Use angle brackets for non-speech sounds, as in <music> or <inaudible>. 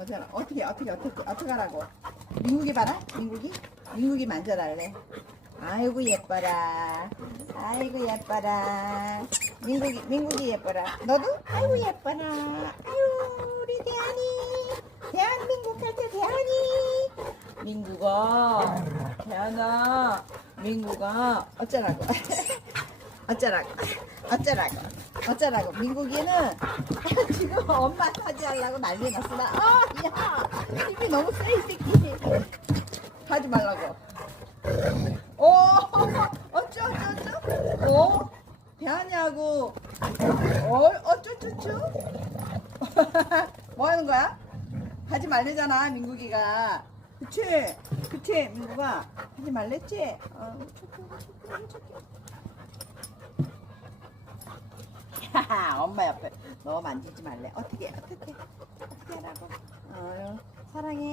어떻게 어떻게 어떻게 어떻게 어떻게 하라고? 민국이 봐라. 민국이 민국이 만져달래. 아이고 예뻐라. 아이고 예뻐라. 민국이 민국이 예뻐라. 너도? 아이고 예뻐라. 아유 우리 대한이 대한민국 할 때 대한이 민국아 대한아 민국아 어쩌라고 <laughs> 어쩌라고 어쩌라고 어쩌라고 민국이는 지금 엄마 차지하려고 난리 났어 나 아, 야 힘이 너무 세 이 새끼 하지 말라고 오 어쩌 어쩌 어쩌 어 대한이하고 어 어쩌쩌쩌 뭐 하는 거야 하지 말래잖아 민국이가 그치 그치 민국아 하지 말랬지 어, 착해, 착해, 착해. <laughs> 엄마 옆에 너 만지지 말래. 어떻게 어떻게 어떻게 하라고. 어, 사랑해.